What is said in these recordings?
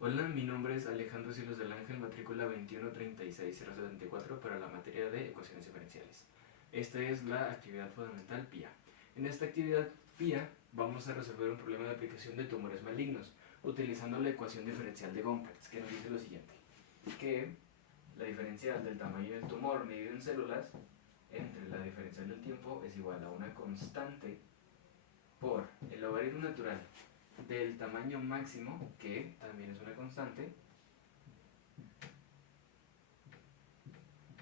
Hola, mi nombre es Alejandro Silos del Ángel, matrícula 2136074 para la materia de ecuaciones diferenciales. Esta es la actividad fundamental PIA. En esta actividad PIA vamos a resolver un problema de aplicación de tumores malignos utilizando la ecuación diferencial de Gompertz, que nos dice lo siguiente: que la diferencial del tamaño del tumor medido en células entre la diferencial del tiempo es igual a una constante por el logaritmo natural del tamaño máximo, que también es una constante,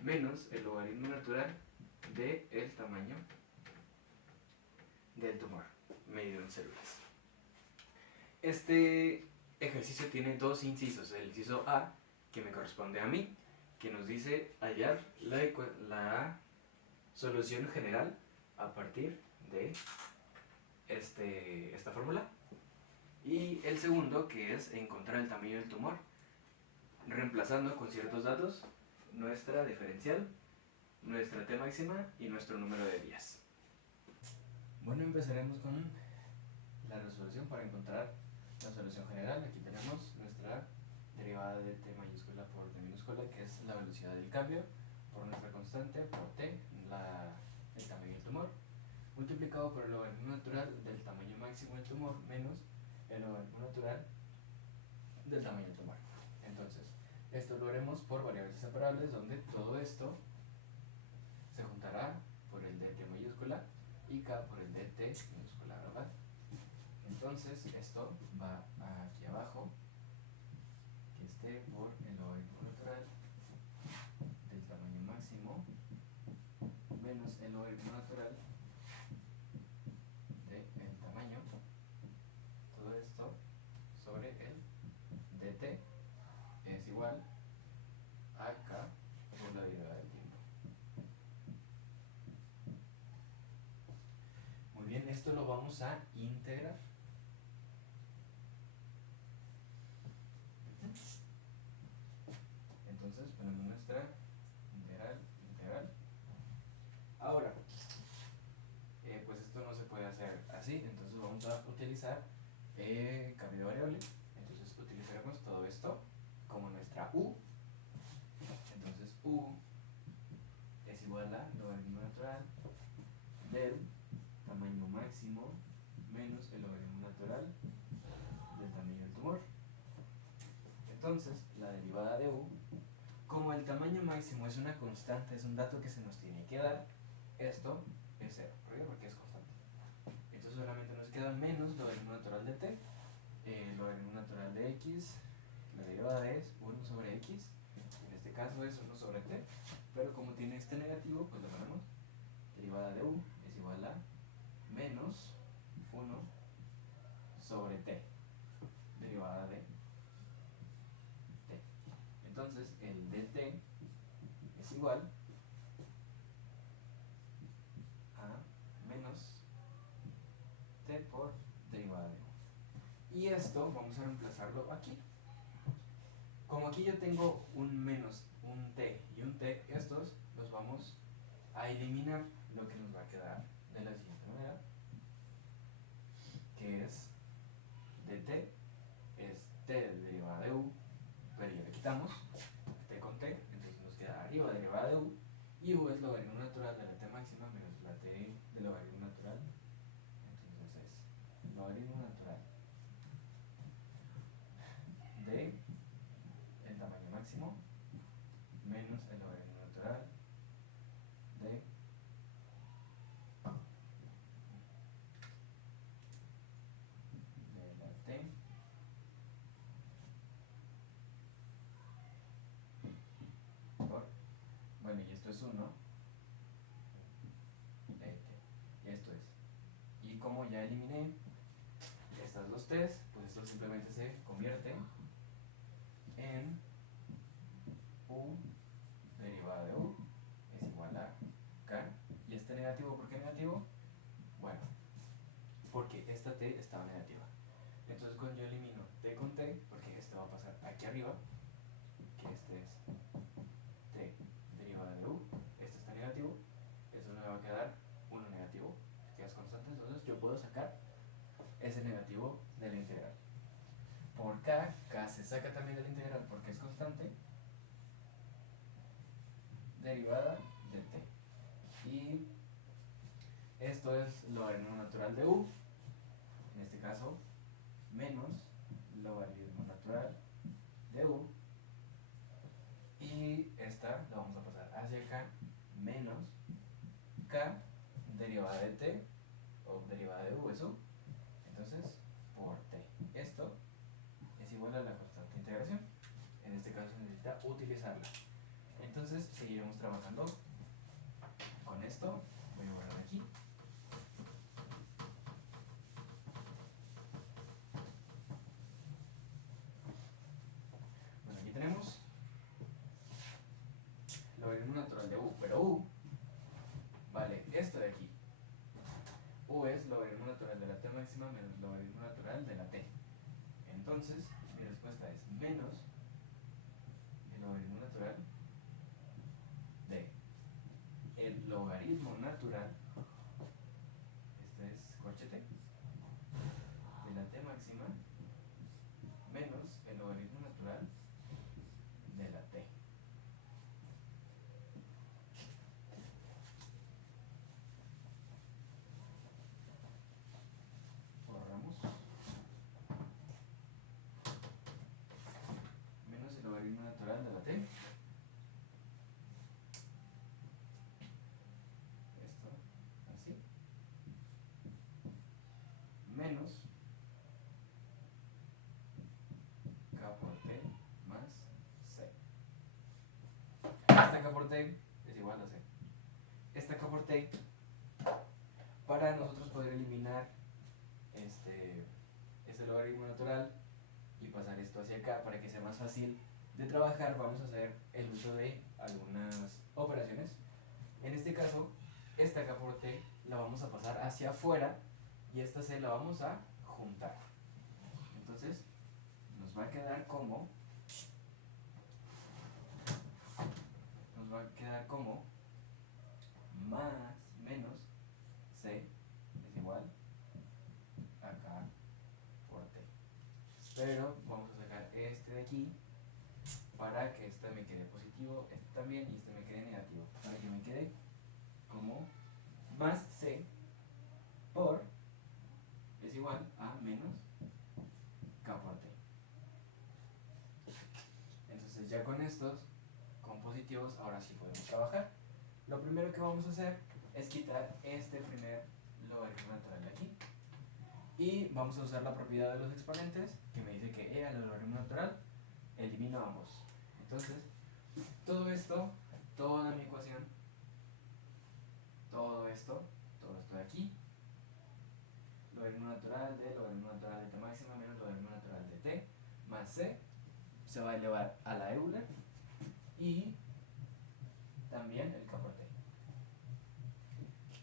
menos el logaritmo natural del tamaño del tumor medido en células. Este ejercicio tiene dos incisos: el inciso A, que me corresponde a mí, que nos dice hallar la solución general a partir de esta fórmula, y el segundo, que es encontrar el tamaño del tumor reemplazando con ciertos datos nuestra diferencial, nuestra T máxima y nuestro número de días. Bueno, empezaremos con la resolución para encontrar la solución general. Aquí tenemos nuestra derivada de T mayúscula por T minúscula, que es la velocidad del cambio, por nuestra constante, por T, el tamaño del tumor, multiplicado por el logaritmo natural del tamaño máximo del tumor menos el logaritmo natural del tamaño del tumor. Entonces, esto lo haremos por variables separables, donde todo esto se juntará por el dt mayúscula y k por el dt minúscula, ¿verdad? Entonces, esto va aquí abajo, que esté por el logaritmo natural del tamaño máximo menos el logaritmo natural del tamaño, todo esto sobre el dt es igual a k por la derivada del tiempo. Muy bien, esto lo vamos a integrar. Entonces ponemos nuestra integral. Ahora, pues esto no se puede hacer así, entonces vamos a utilizar cambio de variable. Entonces utilizaremos todo esto como nuestra u. Entonces u es igual a logaritmo natural del tamaño máximo menos el logaritmo natural del tamaño del tumor. Entonces, la derivada de u, como el tamaño máximo es una constante, es un dato que se nos tiene que dar, esto es 0. ¿Por qué? Porque es constante. Entonces solamente nos queda menos logaritmo natural de t, logaritmo natural de x, la derivada es 1 sobre x, en este caso es 1 sobre t, pero como tiene este negativo, pues lo ponemos. Derivada de u es igual a menos 1 sobre t, derivada de t. Entonces el dt es igual a menos t por derivada de u. Y esto vamos a reemplazarlo aquí. Como aquí yo tengo un menos, un t y un t, estos los vamos a eliminar, lo que nos va a quedar de la siguiente manera, que es dt es t de derivada de u, pero ya le quitamos t con t, entonces nos queda arriba derivada de u, y u es logaritmo natural de la t máxima menos la t del logaritmo natural, entonces es logaritmo natural de el tamaño máximo menos el logaritmo natural de la t por, bueno, y esto es 1 de t, y esto es, y como ya eliminé estas dos t's, pues esto simplemente se convierte en u derivada de u es igual a k. ¿Y este negativo por qué negativo? Bueno, porque esta t estaba negativa. Entonces cuando yo elimino t con t, porque este va a pasar aquí arriba, que este es t derivada de u, este está negativo, eso me va a quedar 1 negativo, que es constante, entonces yo puedo sacar ese negativo de la integral. Por K se saca también de la integral porque es constante, derivada de t. Y esto es logaritmo natural de u, en este caso, menos logaritmo natural de u. Y esta la vamos a pasar hacia acá, menos k derivada de t, o derivada de u, eso. Entonces, por t. Esto es igual a la constante de integración. En este caso se necesita utilizarla. Entonces, seguiremos trabajando con esto. Voy a borrar aquí. Bueno, aquí tenemos logaritmo natural de u, pero u vale esto de aquí. U es logaritmo natural de la t máxima menos logaritmo natural de la t. Entonces, mi respuesta es menos el logaritmo natural de el logaritmo natural, este es corchete, de la t máxima menos el logaritmo natural de la t. Borramos. Menos el logaritmo natural de la t. Esto, así. Menos k por t más c. Esta k por t es igual a c. Esta k por t, para nosotros poder eliminar este logaritmo natural y pasar esto hacia acá para que sea más fácil de trabajar, vamos a hacer el uso de algunas operaciones. En este caso, esta k por t la vamos a pasar hacia afuera y esta c la vamos a juntar. Entonces, nos va a quedar como más menos c es igual a k por t. Pero vamos a sacar este de aquí para que este me quede positivo, este también, y este me quede negativo, para que me quede como más c por es igual a menos k por t. Entonces ya con estos, con positivos, ahora sí podemos trabajar. Lo primero que vamos a hacer es quitar este primer logaritmo natural de aquí. Y vamos a usar la propiedad de los exponentes, que me dice que e al logaritmo natural elimina ambos. Entonces, todo esto, toda mi ecuación, todo esto de aquí, logaritmo natural de t máxima menos logaritmo natural de t más c, se va a elevar a la Euler y también el k por t.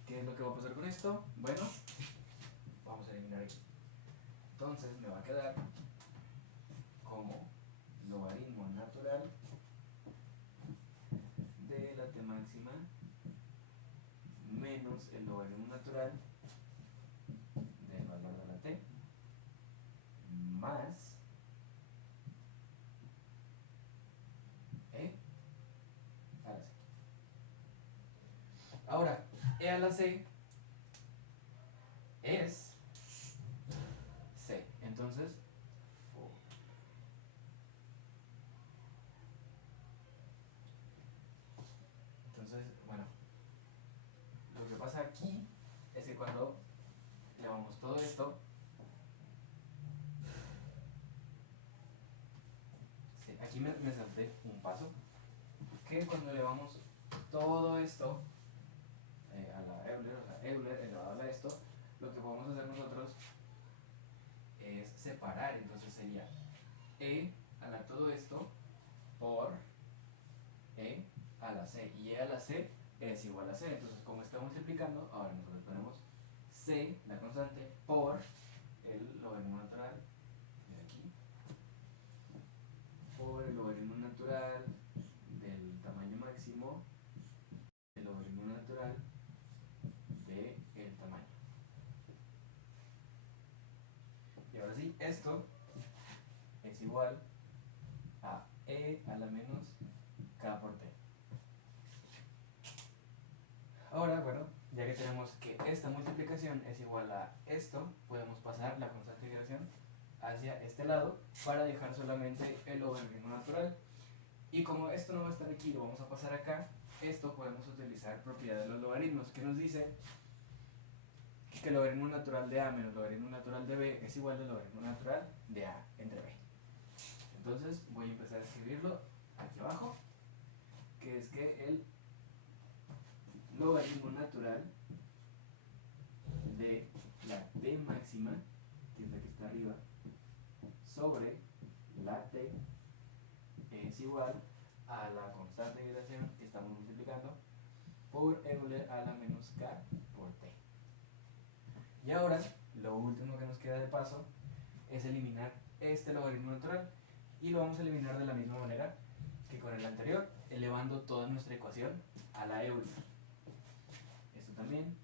¿Qué es lo que va a pasar con esto? Bueno, vamos a eliminar aquí. Entonces me va a quedar como logaritmo natural de la t máxima menos el logaritmo natural del valor de la t más e a la c. Ahora, e a la c es c. Entonces, bueno, lo que pasa aquí es que cuando llevamos todo esto, sí, aquí me salté un paso, que cuando elevamos todo esto a la Euler, o sea, Euler elevado a esto, lo que podemos hacer nosotros es separar. Entonces sería e a la todo esto por e a la c, y e a la c es igual a c. Entonces, como está multiplicando, ahora nosotros ponemos c, la constante, por el logaritmo natural de aquí, por el logaritmo natural del tamaño máximo, el logaritmo natural del tamaño. Y ahora sí, esto es igual a E a la menos K por T. Ahora, bueno, ya que tenemos que esta multiplicación es igual a esto, podemos pasar la constante de integración hacia este lado para dejar solamente el logaritmo natural. Y como esto no va a estar aquí, lo vamos a pasar acá, esto podemos utilizar propiedad de los logaritmos, que nos dice que el logaritmo natural de A menos el logaritmo natural de B es igual al logaritmo natural de A entre B. Entonces voy a empezar a escribirlo aquí abajo, que es que el logaritmo natural de la T máxima, que es la que está arriba, sobre la T es igual a la constante de integración que estamos multiplicando por Euler a la menos K por T. Y ahora, lo último que nos queda de paso es eliminar este logaritmo natural, y lo vamos a eliminar de la misma manera que con el anterior, elevando toda nuestra ecuación a la Euler. Esto también,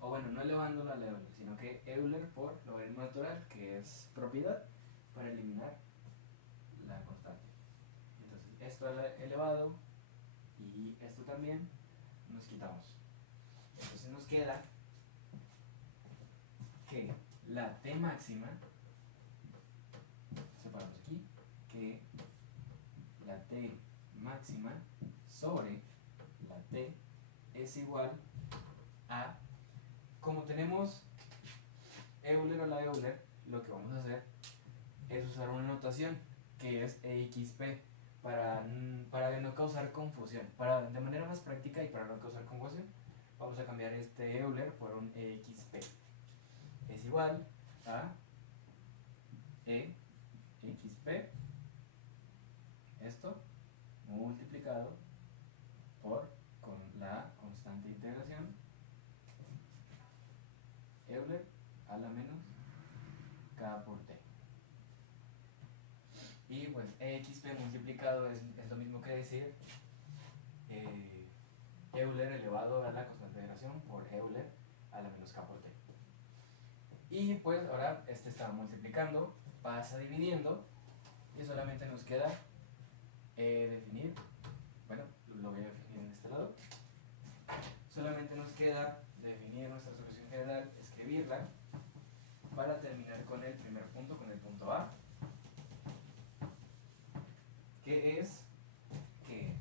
o bueno, no elevándolo a la Euler, sino que Euler por logaritmo natural, que es propiedad, para eliminar la constante. Entonces, esto elevado y esto también nos quitamos. Entonces nos queda que la T máxima, separamos aquí, que la T máxima sobre la T es igual a, como tenemos Euler o la Euler, lo que vamos a hacer es usar una notación que es EXP para no causar confusión. De manera más práctica y para no causar confusión, vamos a cambiar este Euler por un EXP. Es igual a EXP, esto multiplicado con la constante de integración Euler a la menos K por T. Y pues EXP multiplicado es lo mismo que decir Euler elevado a la constante de integración por Euler a la menos K por T. Y pues ahora este está multiplicando, pasa dividiendo, y solamente nos queda definir, bueno, lo voy a definir en este lado, solamente nos queda definir nuestra solución general, escribirla, para terminar con el primer punto, con el punto A, que es que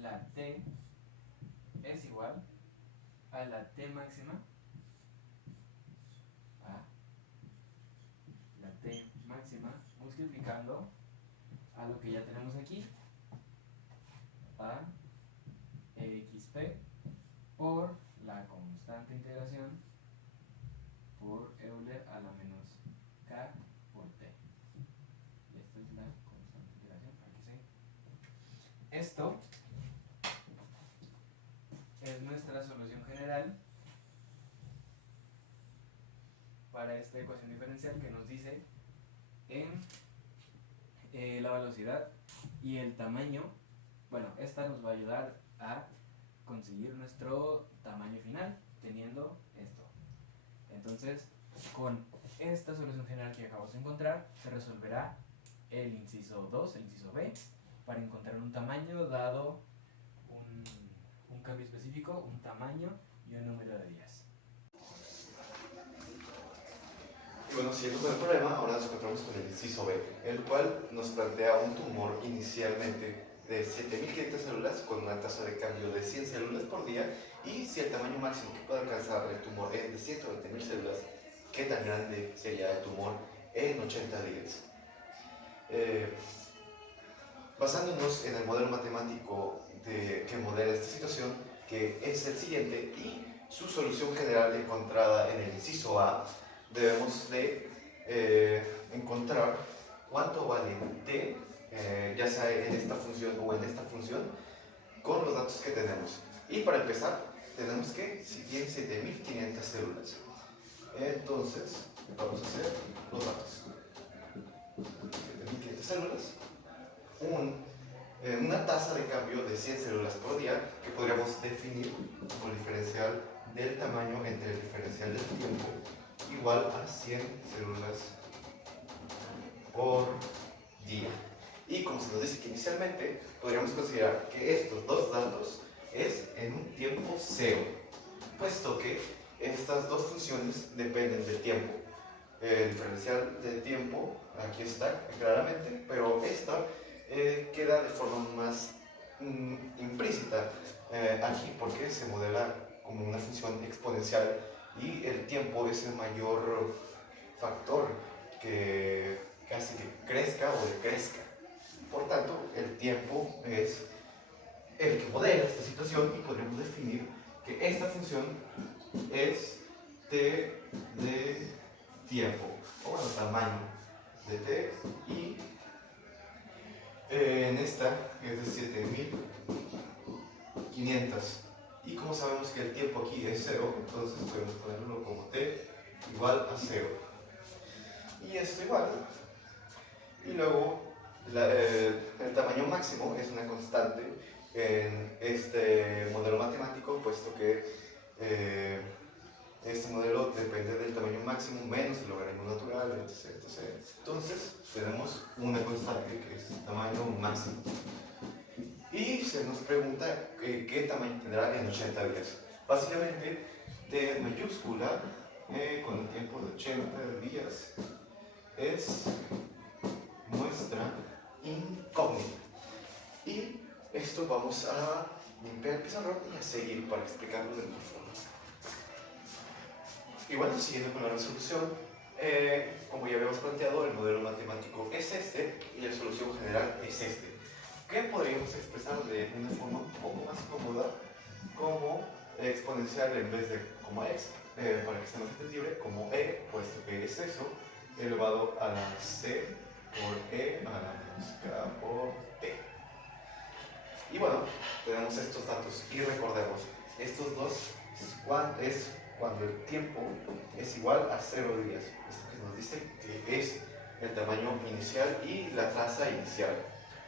la T es igual a la T máxima, multiplicando a lo que ya tenemos aquí, a EXP por la constante de integración por Euler a la menos K por T. Y esta es la constante de integración, aquí sí. Esto es nuestra solución general para esta ecuación diferencial, que nos dice en la velocidad y el tamaño. Bueno, esta nos va a ayudar a conseguir nuestro tamaño final teniendo esto. Entonces, con esta solución general que acabamos de encontrar, se resolverá el inciso 2, el inciso B, para encontrar un tamaño dado un cambio específico, un tamaño y un número de días. Y bueno, siguiendo con el problema, ahora nos encontramos con el inciso B, el cual nos plantea un tumor inicialmente de 7.500 células con una tasa de cambio de 100 células por día, y si el tamaño máximo que puede alcanzar el tumor es de 120.000 células, ¿qué tan grande sería el tumor en 80 días? Basándonos en el modelo matemático que modela esta situación, que es el siguiente, y su solución general encontrada en el inciso A, debemos de encontrar cuánto vale t, ya sea en esta función o en esta función, con los datos que tenemos. Y para empezar, tenemos que, si tiene 7.500 células, entonces vamos a hacer los datos. 7.500 células, una tasa de cambio de 100 células por día, que podríamos definir como el diferencial del tamaño entre el diferencial del tiempo igual a 100 células por día. Y como se nos dice que inicialmente, podríamos considerar que estos dos datos es en un tiempo cero, puesto que estas dos funciones dependen del tiempo. El diferencial de tiempo aquí está claramente, pero esta queda de forma más implícita aquí porque se modela como una función exponencial y el tiempo es el mayor factor que hace que crezca o decrezca. Por tanto, el tiempo es el que modela esta situación y podríamos definir que esta función es t de tiempo, o bueno, tamaño de t, y en esta es de 7500. Y como sabemos que el tiempo aquí es 0, entonces podemos ponerlo como t igual a 0. Y esto igual. Y luego el tamaño máximo es una constante en este modelo matemático, puesto que este modelo depende del tamaño máximo menos el logaritmo natural, etc, etc. Entonces tenemos una constante que es el tamaño máximo. Y se nos pregunta qué tamaño tendrá en 80 días. Básicamente, T mayúscula con el tiempo de 80 días es nuestra incógnita. Y esto vamos a limpiar el pizarrón y a seguir para explicarlo de mejor forma. Y bueno, siguiendo con la resolución, como ya habíamos planteado, el modelo matemático es este y la solución general es este. ¿Qué podríamos expresar de una forma un poco más cómoda como exponencial en vez de como x, para que sea más entendible, como e, puesto que es eso, elevado a la c por e a la menos k por t. Y bueno, tenemos estos datos y recordemos, estos dos es cuando el tiempo es igual a 0 días. Esto que nos dice que es el tamaño inicial y la tasa inicial.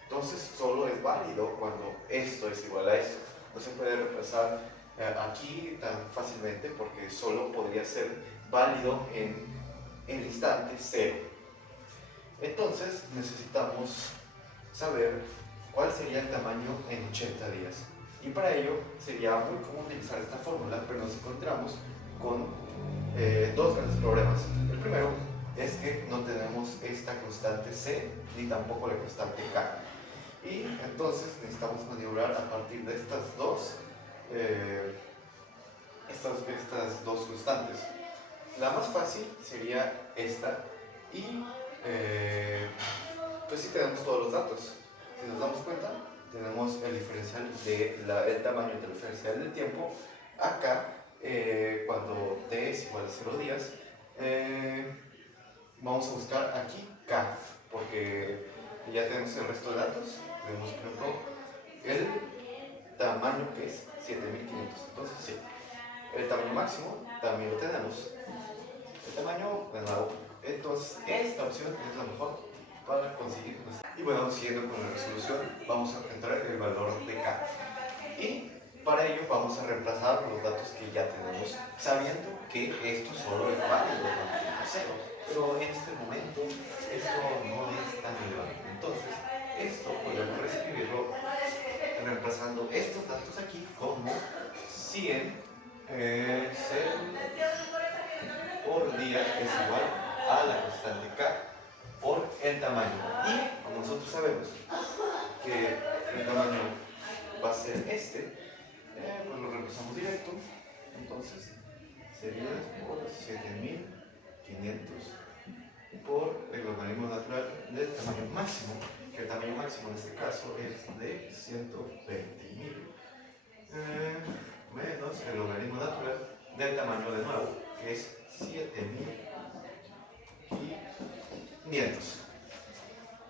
Entonces solo es válido cuando esto es igual a esto. No se puede reemplazar aquí tan fácilmente porque solo podría ser válido en el instante 0. Entonces necesitamos saber cuál sería el tamaño en 80 días. Y para ello sería muy común utilizar esta fórmula, pero nos encontramos con dos grandes problemas. El primero es que no tenemos esta constante c ni tampoco la constante k. Y entonces necesitamos maniobrar a partir de estas dos constantes. La más fácil sería esta y pues sí tenemos todos los datos. Si nos damos cuenta, tenemos el diferencial del tamaño del diferencial del tiempo. Acá, cuando t es igual a 0 días, vamos a buscar aquí k, porque ya tenemos el resto de datos. Tenemos, por ejemplo, el tamaño que es 7500. Entonces, sí, el tamaño máximo también lo tenemos. El tamaño, de nuevo. Entonces, esta opción es la mejor para conseguir. Y bueno, siguiendo con la resolución, vamos a encontrar el valor de k. Y para ello vamos a reemplazar los datos que ya tenemos, sabiendo que esto solo es válido cuando tiene 0. Pero en este momento esto no es tan relevante. Entonces, esto podemos reescribirlo reemplazando estos datos aquí como 100 por día es igual a la constante k por el tamaño. Y como nosotros sabemos que el tamaño va a ser este, pues lo reemplazamos directo. Entonces sería por 7500 por el logaritmo natural del tamaño máximo, que el tamaño máximo en este caso es de 120.000 menos el logaritmo natural del tamaño de nuevo, que es 7500.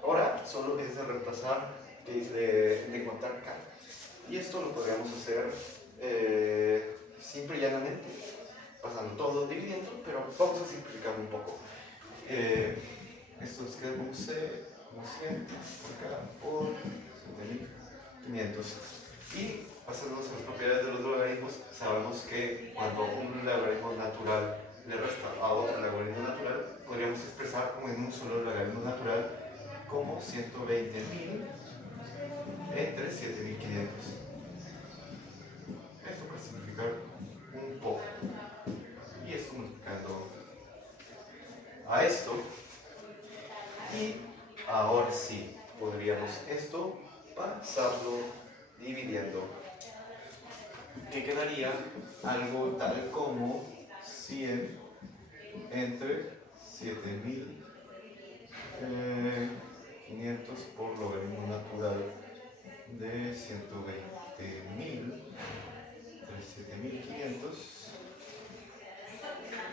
Ahora solo es de reemplazar, de contar k. Y esto lo podríamos hacer simple y llanamente, pasando todo, dividiendo, pero vamos a simplificarlo un poco. Esto es que es un c como 100 por k por 7500. Y pasando a las propiedades de los logaritmos, sabemos que cuando un logaritmo natural le resta a otro logaritmo natural, podríamos expresar como en un solo logaritmo natural como 120.000 entre 7.500. Esto para simplificar un poco. Y esto multiplicando a esto. Y ahora sí, podríamos esto pasarlo dividiendo, que quedaría algo tal como 100 entre 7.500 por logaritmo natural de 120.000 entre 7.500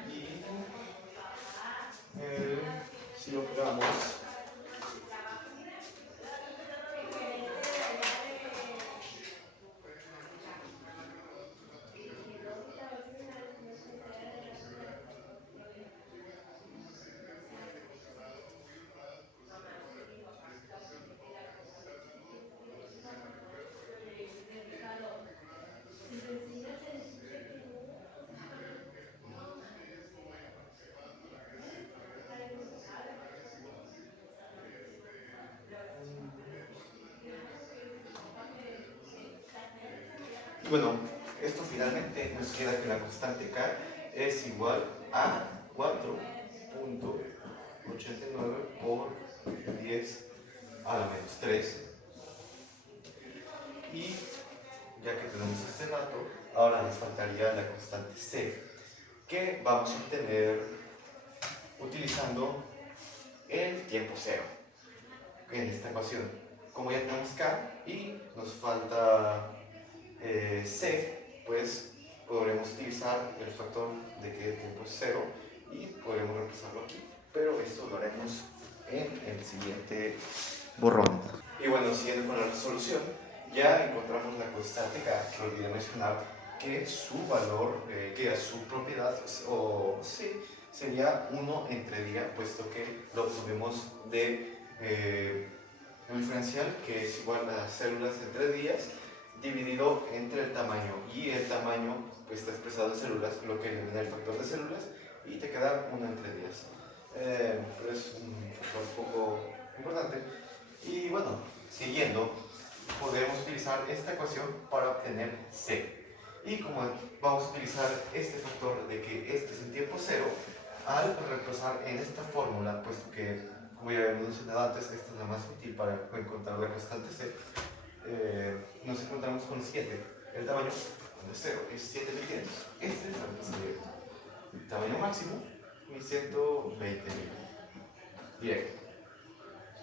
y si lo pegamos y bueno, esto finalmente nos queda que la constante K es igual a 4.89 por 10 a la menos 3. Y ya que tenemos este dato, ahora nos faltaría la constante C, que vamos a obtener utilizando el tiempo cero en esta ecuación. Como ya tenemos K y nos falta C, pues podremos utilizar el factor de que el tiempo es cero y podremos reemplazarlo aquí, pero esto lo haremos en el siguiente borrón. Y bueno, siguiendo con la resolución, ya encontramos la constante K, que olvidé mencionar que su valor, que su propiedad, o sí, sería 1 entre día, puesto que lo obtuvimos de un diferencial que es igual a células entre días dividido entre el tamaño, y el tamaño pues, está expresado en células, lo que elimina el factor de células y te queda 1 entre días. Pero es un factor un poco importante. Y bueno, siguiendo, podemos utilizar esta ecuación para obtener C. Y como vamos a utilizar este factor de que este es en tiempo cero, al reemplazar en esta fórmula, puesto que, como ya habíamos mencionado antes, esta es la más útil para encontrar la constante C, nos encontramos con el siguiente. El tamaño de 0 es 7.500. Este es el reemplazo directo. El tamaño máximo es 120.000. Directo.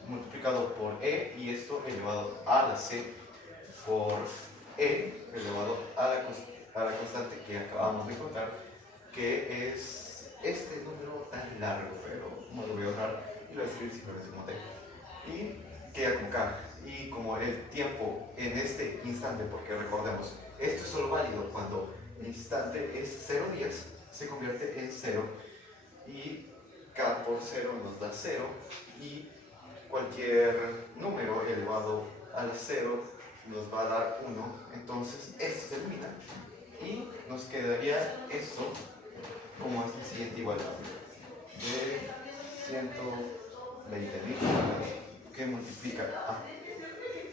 Multiplicado por E, y esto elevado a la C por E elevado a la constante que acabamos de encontrar, que es este número tan largo, pero no lo voy a ahorrar y lo voy a escribir simplemente como T. Y queda con K. Y como el tiempo en este instante, porque recordemos, esto es solo válido cuando el instante es 0 días, se convierte en 0, y K por 0 nos da 0, y cualquier número elevado al 0 nos va a dar 1, entonces esto se elimina y nos quedaría esto como es la siguiente igualdad de 120.000 que multiplica a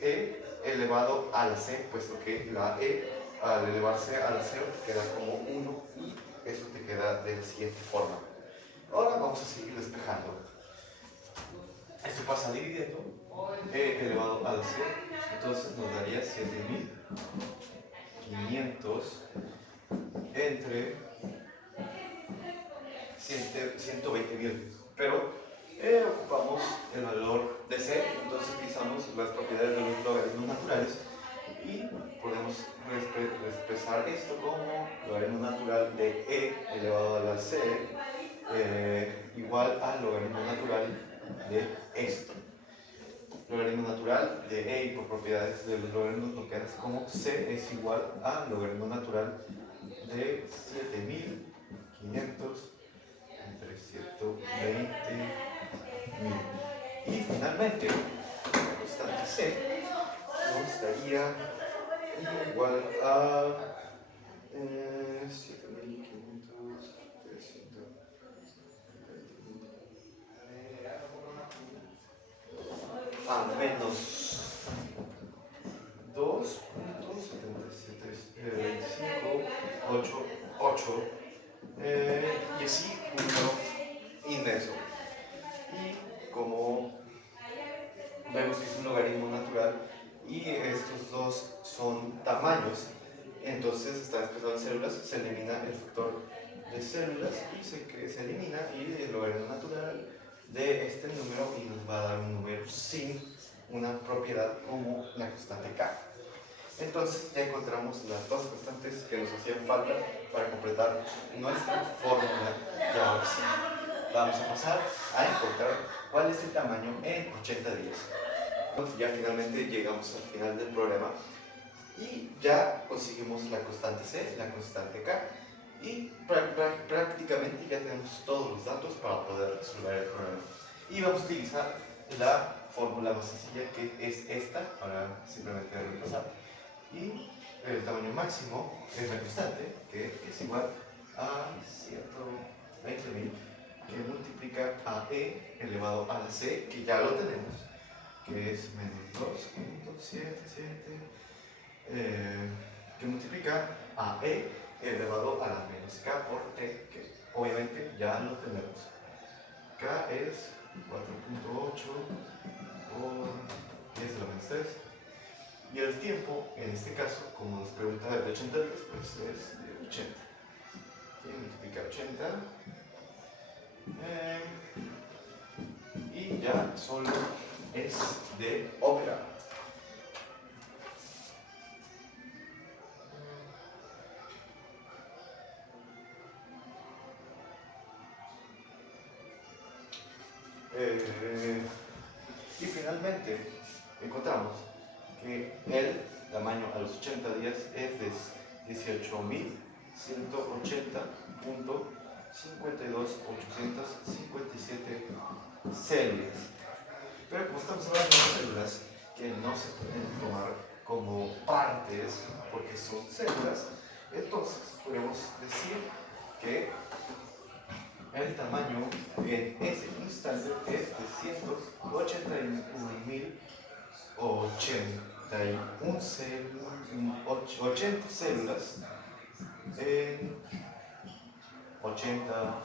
E elevado a la C, puesto que la E al elevarse a la 0 te queda como 1 y eso te queda de la siguiente forma. Ahora vamos a seguir despejando. Esto pasa dividiendo E elevado a la C, entonces nos daría 7.500 entre 120.000. Pero ocupamos el valor de C, entonces utilizamos las propiedades de los logaritmos naturales y podemos expresar esto como logaritmo natural de E elevado a la C igual al logaritmo natural de esto. Logaritmo natural de E, y por propiedades de los logaritmos nos queda como C es igual a logaritmo natural de 7.500 entre 120.000. Y finalmente, la constante C nos daría igual a 7.500 300. a menos 2.772588 y así un número inmenso. Y como vemos que es un logaritmo natural y estos dos son tamaños, entonces está expresado en células, se elimina el factor de células y se elimina y el logaritmo natural de este número y nos va a dar un número sin una propiedad como la constante k. Entonces ya encontramos las dos constantes que nos hacían falta para completar nuestra fórmula. Y ahora sí, vamos a pasar a encontrar cuál es el tamaño en 80 días. Entonces ya finalmente llegamos al final del problema y ya conseguimos la constante C, la constante K y prácticamente ya tenemos todos los datos para poder resolver el problema. Y vamos a utilizar la fórmula más sencilla que es esta para simplemente reemplazar. Y el tamaño máximo es la constante, que es igual a 120.000, que multiplica a e elevado a la c, que ya lo tenemos, que es menos 2.77, que multiplica a e elevado a la menos k por t, que obviamente ya lo tenemos. K es 4.8 por 10 a la menos 3. Y el tiempo, en este caso, como nos pregunta de 80 días, pues es de 80. Y multiplica 80. Y ya solo es de operar. Y finalmente encontramos que el tamaño a los 80 días es de 18.180.52857 células. Pero como estamos hablando de células que no se pueden tomar como partes porque son células, entonces podemos decir que el tamaño en ese instante es de 181.080 células en 80